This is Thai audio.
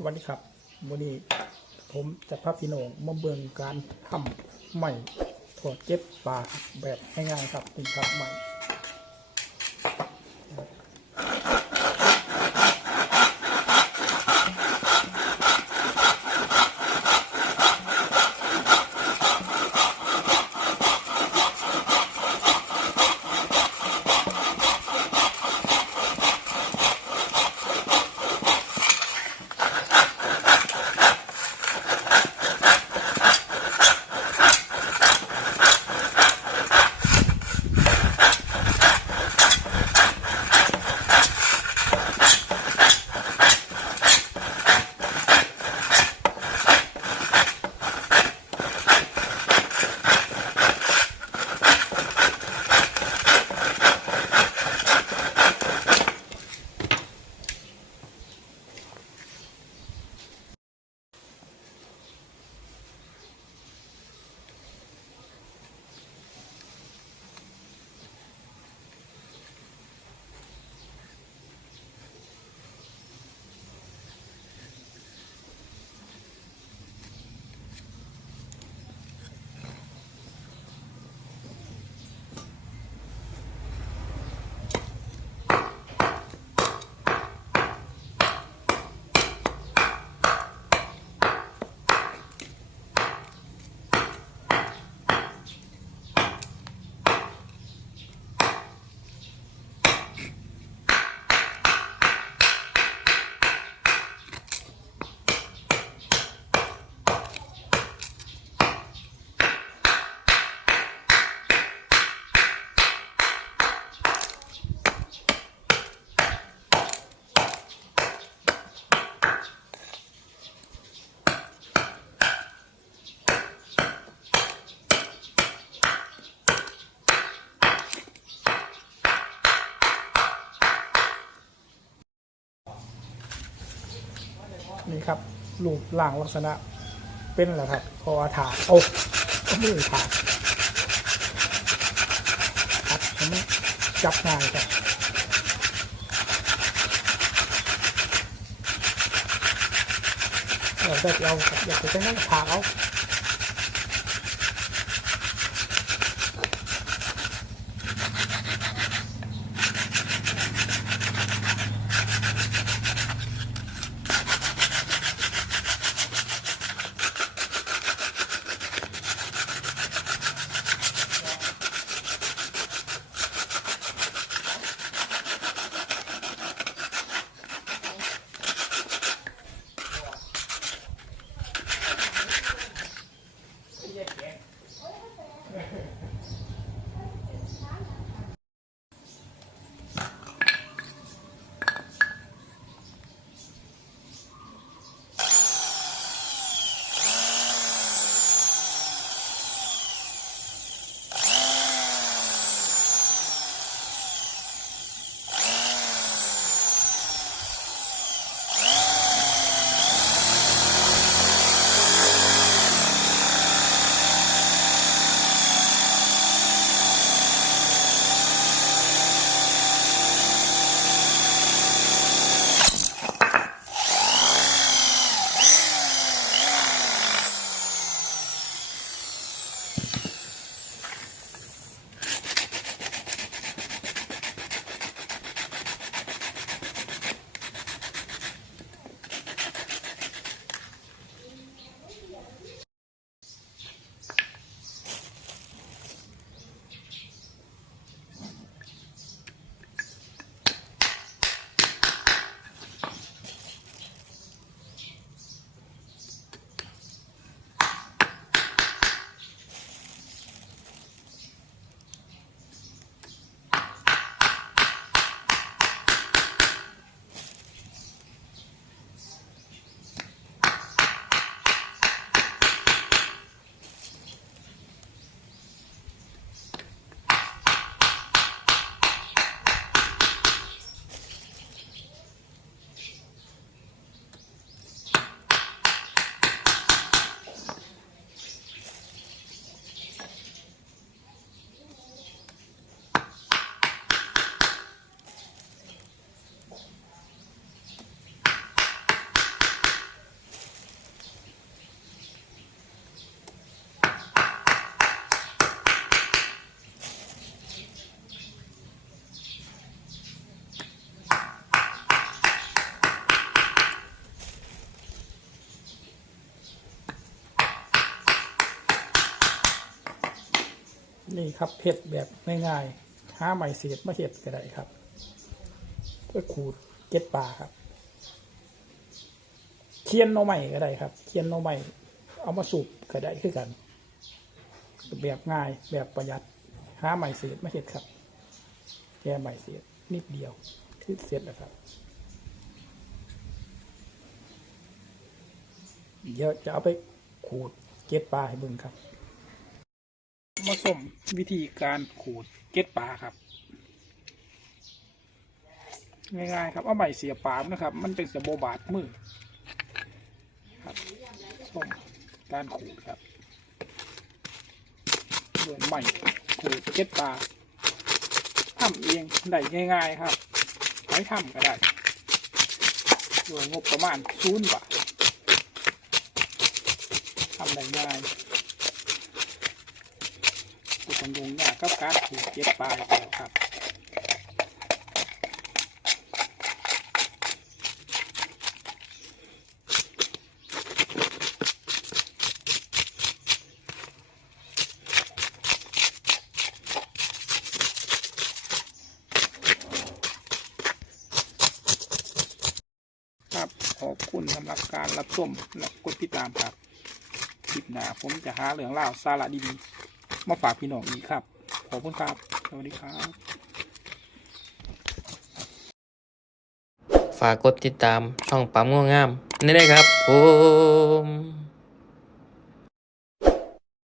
สวัสดีครับวันนี้ผมจะพาพี่น้องมาเบิ่งการทำใหม่ถอดเก็บปลาแบบง่ายๆครับเป็นครับใหม่ นี่ครับรูปร่างลักษณะเป็นแหละครับพอถาโอ้ก็มือถาดครับทำให้จับง่ายครับเราได้เอาอยากจะใช้นั่งถาเอา นี่ครับเห็ดแบบง่ายๆหาใหม่เศษมาเห็ดก็ได้ครับเพื่อขูดเก็ดปลาครับ เคียนหน่อใหม่ก็ได้ครับ เคียนหน่อใหม่เอามาสูบก็ได้คือกัน แบบง่ายแบบประหยัดหาใหม่เศษมาเห็ดครับแค่ใหม่เศษนิดเดียวคือเสร็จแล้วครับเดี๋ยวจะเอาไปขูดเก็ดปลาให้บิ่งครับ มาส้มวิธีการขูดเก็ดปลาครับ ง่ายๆครับเอาใหม่เสียปลานะครับ มันเป็นสะโบบาดมือครับส้มการขูดครับด้วใหม่ขูดเก็ดปลาทำเองได้ง่าย ๆครับใช้ทำก็ได้ด้วยงบประมาณศูนย์บาททำได้ง่าย ผู้คนยุงยากกับการถูกเก็บปลายแล้วครับครับขอบคุณสำหรับการรับชมและกดติดตามครับคลิปหน้าผมจะหาเรื่องเล่าวสาระดีๆ มาฝากพี่น้องอีกครับ ขอบคุณครับ สวัสดีครับ ฝากกดติดตามช่องปั๊มง่วงงามนี่ได้ครับผม